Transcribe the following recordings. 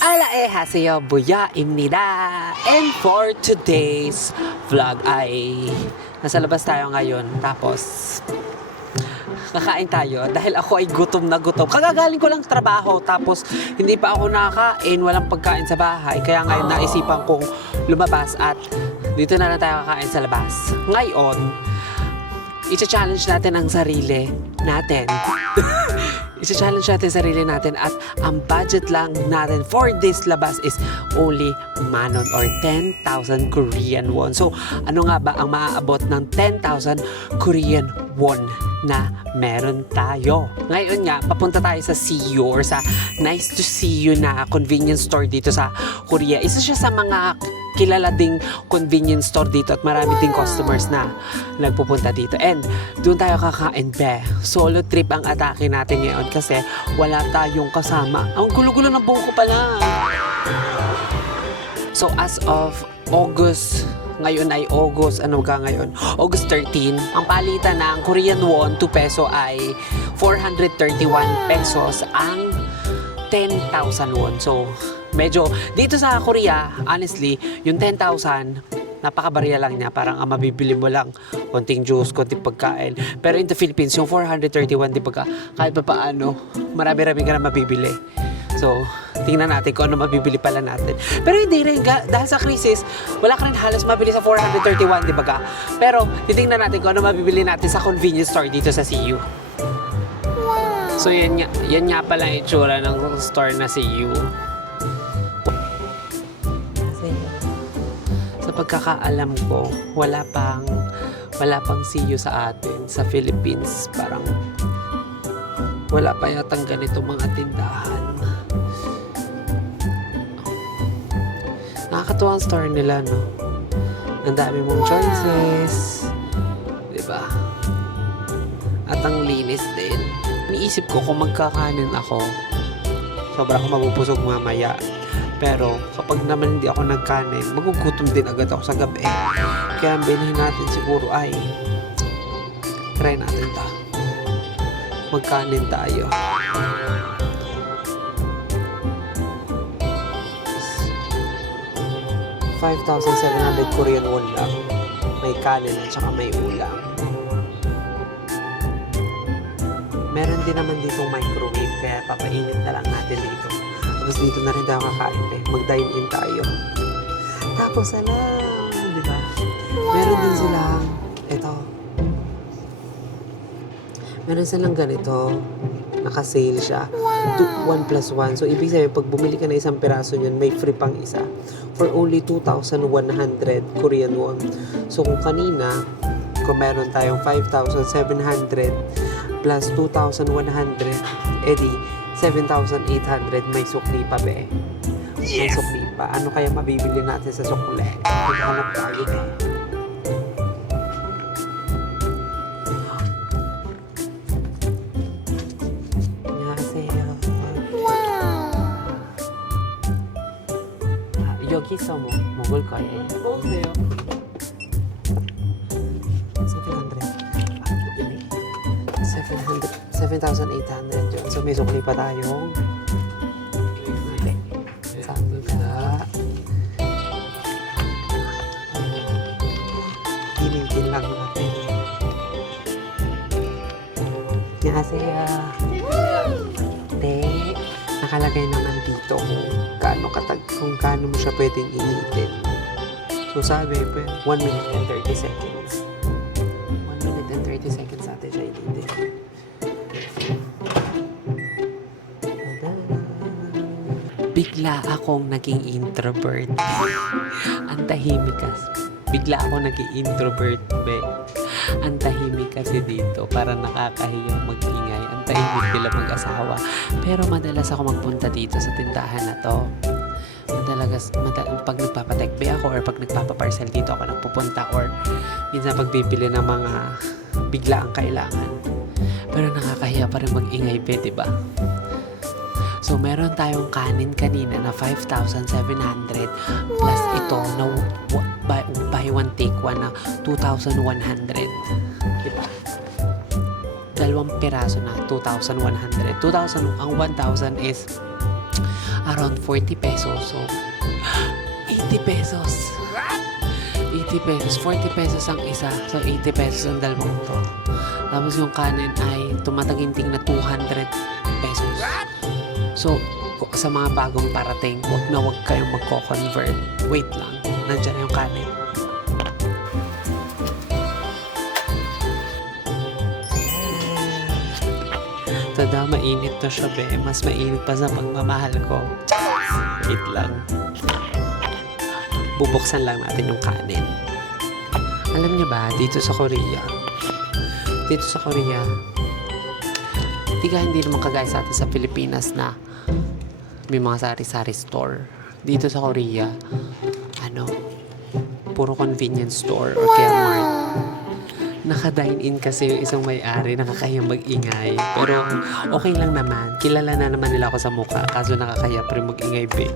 Haseyo Buyaimnida! And for today's vlog ay nasa labas tayo ngayon, tapos kakain tayo dahil ako ay gutom na gutom. Kagagaling ko lang trabaho, tapos hindi pa ako nakakain, walang pagkain sa bahay. Kaya ngayon naisipan kong lumabas at dito na lang tayo kakain sa labas. Ngayon, i-challenge natin ang sarili natin. I-challenge natin sarili natin at ang budget lang natin for this labas is only manon or 10,000 Korean won. So, ano nga ba ang maaabot ng 10,000 Korean won na meron tayo? Ngayon nga, papunta tayo sa CU or sa Nice to See You na convenience store dito sa Korea. Isa siya sa mga kilala ding convenience store dito at marami ding customers na nagpupunta dito. And doon tayo kakain, be. Solo trip ang atake natin ngayon kasi wala tayong kasama. Ang gulo-gulo ng buhok ko pala. So as of August, ngayon ay August, ano ka ngayon? August 13, ang palitan ng Korean won to peso ay 431 pesos ang 10,000 won. So, medyo dito sa Korea, honestly, yung 10,000, napakabarya lang niya. Parang ang mabibili mo lang konting juice, konting pagkain. Pero in the Philippines, yung 431, di ba kahit pa paano, marami-rami ka na mabibili. So, tingnan natin kung ano mabibili pala natin. Pero hindi rin, dahil sa krisis, wala ka rin halos mabili sa 431, di ba ka? Pero, titingnan natin kung ano mabibili natin sa convenience store dito sa CU. So, yan nga pala yung itsura ng store na CU. Sa pagkakaalam ko, wala pang CU sa atin, sa Philippines. Parang wala pa yatang ganito mga tindahan. Nakakatuwa ang store nila, no? Ang dami mong choices. Diba? At ang linis din. Iniisip ko kung magkakanin ako, sobrang ako mabubusog mamaya. Pero kapag naman hindi ako nagkanin, magugutom din agad ako sa gabi. Kaya ang bilhin natin siguro ay try natin ta. Magkanin tayo. ₱5,700 Korean won lang. May kanin at saka may ulam. Meron din naman ditong microwave, kaya papainit na lang natin dito. Tapos dito na rin tayo kakain, mag-dine in tayo. Tapos di ba? Meron din silang, meron silang ganito, naka-sale siya. 1+1. So, ibig sabihin, pag bumili ka na isang piraso niyan, may free pang isa. For only 2,100 Korean won. So, kung kanina, kung meron tayong 5,700 plus 2,100, edi 7,800, may sukli pa, be. May sukli pa. Ano kaya mabibili natin sa sukli? Maghanap tayo, be. 여기서 먹을 거예요. 먹으세요. 7,800 yun. So may sukli pa tayong samga. Tinigil lang natin. Annyeonghaseyo. Nakalagay naman dito kung gaano mo siya pwedeng initin. So sabi, 1 minute and 30 seconds. 1 minute and 30 seconds natin siya initin. Bigla akong naging introvert. Ang tahimik kasi. Bigla akong naging introvert, be. Ang tahimik kasi dito. Para nakakahiyang mag-ingay. Ang tahimik nila mag-asawa. Pero madalas ako magpunta dito sa tindahan na to. Pag nagpapatekbe ako or pag nagpapaparcel dito ako nagpupunta or minsan pagbibili ng mga biglaang kailangan. Pero nakakahiya pa rin mag-ingay, be, diba? So, meron tayong kanin kanina na 5,700 plus ito na buy one take one na 2,100. Diba? Dalawang piraso na 2,100. 2,000, ang 1,000 is around 40 pesos. So, 80 pesos. 80 pesos. 40 pesos ang isa. So, 80 pesos ang dalawang to. Tapos yung kanin ay tumataginting na 200 pesos. So, sa mga bagong parating, wag kayong magko-convert. Wait lang. Nandiyan na yung kanin. Tada, mainit to siya, be. Mas mainit pa sa pagmamahal ko. Wait lang. Bubuksan lang natin yung kanin. Alam niyo ba, dito sa Korea, hindi naman kagaya sa atin sa Pilipinas na may mga sari-sari store. Dito sa Korea, puro convenience store or kaya mart. Naka-dine-in kasi yung isang may-ari, nakakaya mag-ingay. Pero okay lang naman. Kilala na naman nila ako sa mukha, kaso nakakaya pa rin mag-ingay, be.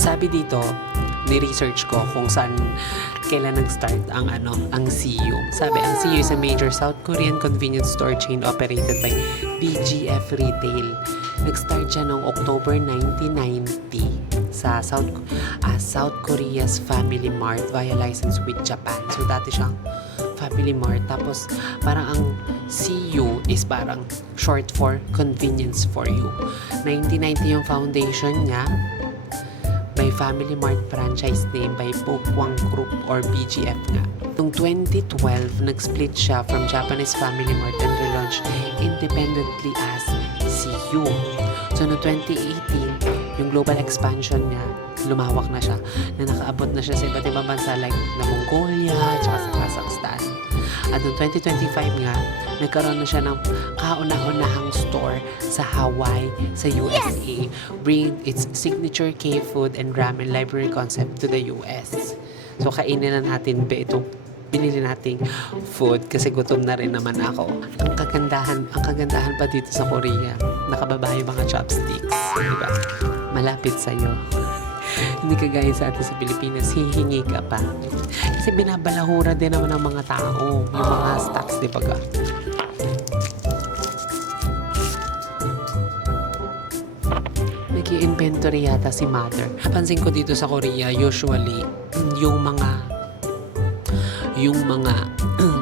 Sabi dito, ni-research ko kung saan kailan nag-start ang CU. Sabi, ang CU is a major South Korean convenience store chain operated by BGF Retail. Nag-start siya noong October 1990 sa South Korea's Family Mart via license with Japan. So, dati siyang Family Mart. Tapos, parang ang CU is parang short for Convenience for You. 1990 yung foundation niya by Family Mart franchise name by Pokwang Group or BGF nga. Noong 2012, nag-split siya from Japanese Family Mart and relaunched independently as CU. So, noong 2018, yung global expansion niya, lumawak na siya, na nakaabot na siya sa iba't ibang bansa like na Mongolia, tsaka sa Kazakhstan. At noong 2025 nga, nagkaroon na siya ng kauna-unahang store sa Hawaii, sa USA, bringing its signature K-food and ramen library concept to the US. So, kainin na natin ba itong binili nating food kasi gutom na rin naman ako. Ang kagandahan pa dito sa Korea, nakababa yung mga chopsticks, di ba? Malapit sa'yo. Hindi kagaya sa atin sa Pilipinas, hihingi ka pa. Kasi binabalahura din naman ng mga tao, yung mga stocks, di ba ka? Nag-i-inventory yata si mother. Napansin ko dito sa Korea, usually, yung mga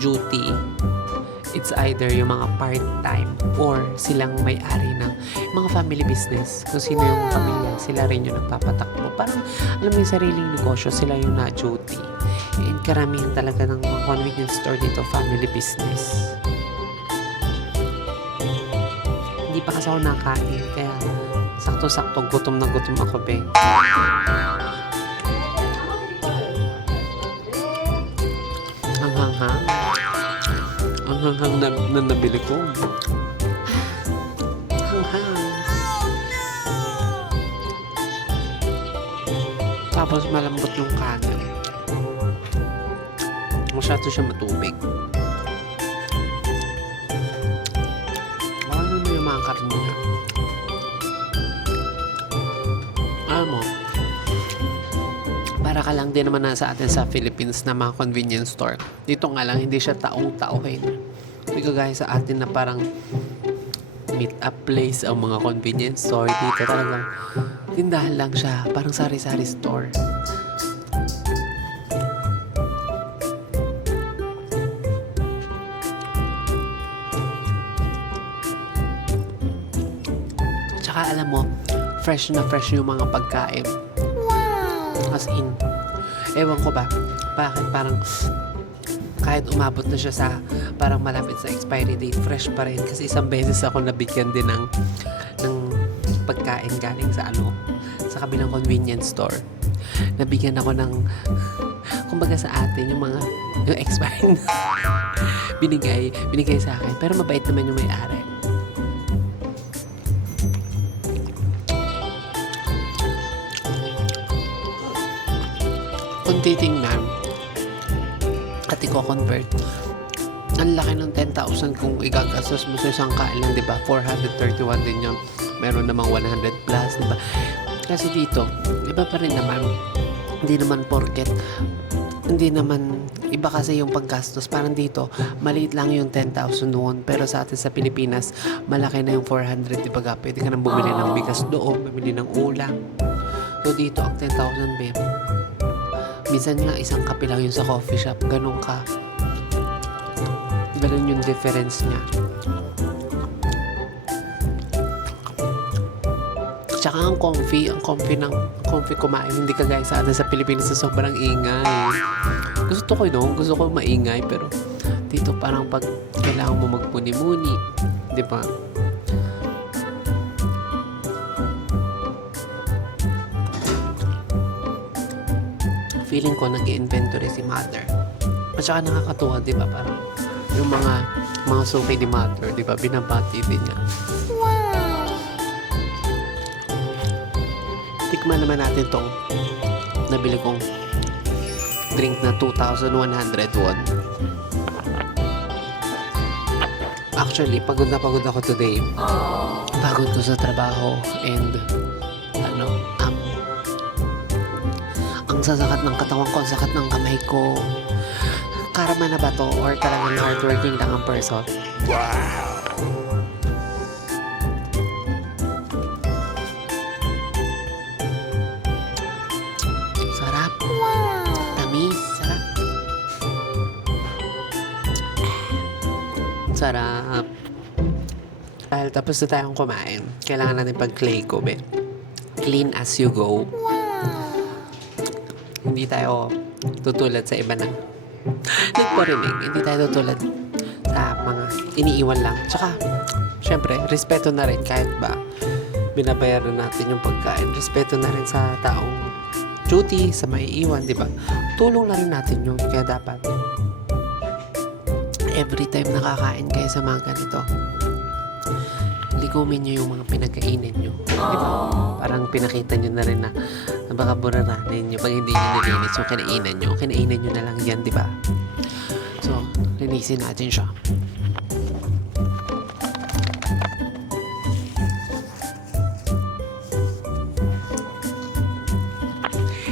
duty, it's either yung mga part-time or silang may-ari ng mga family business. Kung sino yung pamilya, sila rin yung nagpapatakbo. Parang, alam mo yung sariling negosyo, sila yung na-duty. And karamihan talaga ng mga convenience store dito, family business. Hindi pa kasi ako nakain, kaya sakto-sakto, gutom na gutom ako, be. Ang hanghang na nabili ko. Hanghang. Tapos malambot yung kanin. Masyado siya matubig. Ano mo yung mga karne niya? Alam mo, para ka lang din naman nasa atin sa Philippines na mga convenience store. Dito nga lang, hindi siya taong-tauhin. Hindi kagaya sa atin na parang meet-up place ang mga convenience store. Dito talagang tindahan lang siya. Parang sari-sari store. Tsaka alam mo, fresh na fresh yung mga pagkain. As in, ewan ko ba, bakit parang kahit umabot na siya sa parang malapit sa expiry date, fresh pa rin. Kasi isang beses ako nabigyan din ng pagkain galing sa sa kabilang convenience store. Nabigyan ako ng, kumbaga sa atin, yung expiring binigay sa akin. Pero mabait naman yung may-ari. Kung titingnan at i-convert, ang laki ng 10,000 kung igagastos mo sa isang kain lang, di ba? 431 din yun. Meron namang 100 plus, di ba? Kasi dito, iba pa rin naman. Hindi naman porket hindi naman, iba kasi yung paggastos. Parang dito, maliit lang yung 10,000 noon. Pero sa atin sa Pilipinas, malaki na yung 400. Diba ga? Pwede ka nang bumili ng bigas doon, bumili ng ulam. So dito, ang 10,000, babe. Minsan nga, isang kape lang yun sa coffee shop. Ganun ka. Ganun yung difference niya. Tsaka ang comfy kumain. Hindi ka guys sa atin sa Pilipinas na sobrang ingay. Gusto ko maingay, pero dito parang pag kailangan mo magmuni-muni, di ba? Feeling ko nag-inventory si mother. At saka nakakatuwa, di ba? Parang yung mga suki ni mother, di ba? Binabati din niya. Tikman naman natin tong nabili kong drink na 2,100 won. Actually, pagod na pagod ako today. Pagod ko sa trabaho and ang sasakat ng katawan ko, ang sakat ng kamay ko. Karma na ba to? Or talagang hardworking lang ang person? Wow! Sarap. Wow! Tamis. Sarap. Sarap. Dahil tapos na tayong kumain, kailangan natin pag-clay ko, be. Clean as you go. Hindi tayo tutulad sa iba na nagparinig. Hindi tayo tutulad sa mga iniiwan lang. Tsaka, syempre, respeto na rin kahit ba binabayaran natin yung pagkain. Respeto na rin sa taong duty, sa maiiwan, di ba? Tulong na rin natin yun. Kaya dapat every time nakakain kayo sa mga ganito, ligumin nyo yung mga pinagkainin nyo. Diba? Parang pinakita nyo na rin na baka buraranin nyo pag hindi nyo nilinis yung kinainan nyo na lang yan, diba? So, linisin natin siya.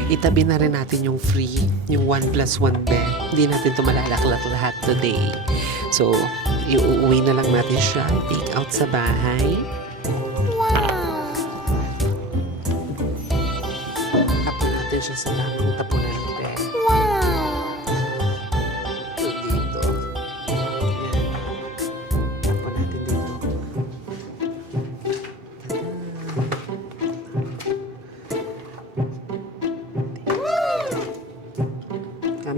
Itabi na rin natin yung free, yung 1+1 bed. Hindi natin ito malalaklat lahat today. So, iuuwi na lang natin siya. Take out sa bahay. Wow! Tapon natin siya sa tamang tapunan ng bed. Wow! So, dito. Yan. Tapon natin dito.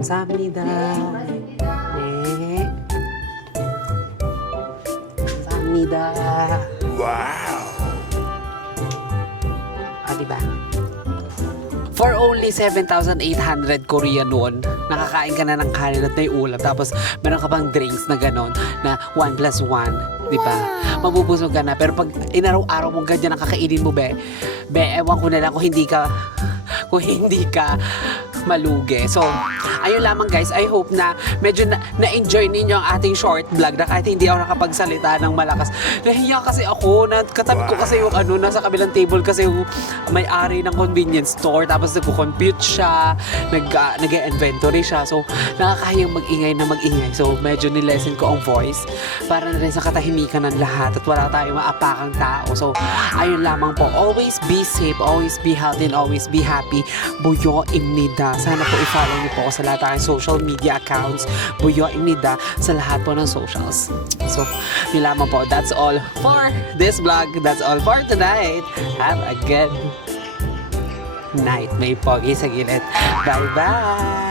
감사합니다. 네. 감사합니다. Wow! Diba? For only 7,800 Korean won, nakakain ka na ng kanin at may ulam. Tapos, meron ka pang drinks na ganon, na 1+1. Diba? Mabubusog ka na. Pero pag inaraw-araw mong ganyan ang kakainin mo, ewan ko na lang kung hindi ka malugi. So, ayun lamang guys. I hope na medyo na-enjoy ninyo ang ating short vlog na kahit hindi ako nakapagsalita ng malakas. Nahiya kasi ako. Katabi ko kasi yung nasa kabilang table kasi yung may-ari ng convenience store. Tapos nagko-compute siya. Nag-inventory siya. So, nakakahiyang mag-ingay. So, medyo nilesen ko ang voice para na rin sa katahimikan ng lahat at wala tayong maapakang tao. So, ayun lamang po. Always be safe. Always be healthy and always be happy. Buyo imnida. Sana po i-follow niyo po ako sa lahat ng social media accounts. Buyo imnida sa lahat po ng socials. So, yun lamang po. That's all for this vlog. That's all for tonight. Have a good night. May pogi sa gilid. Bye-bye!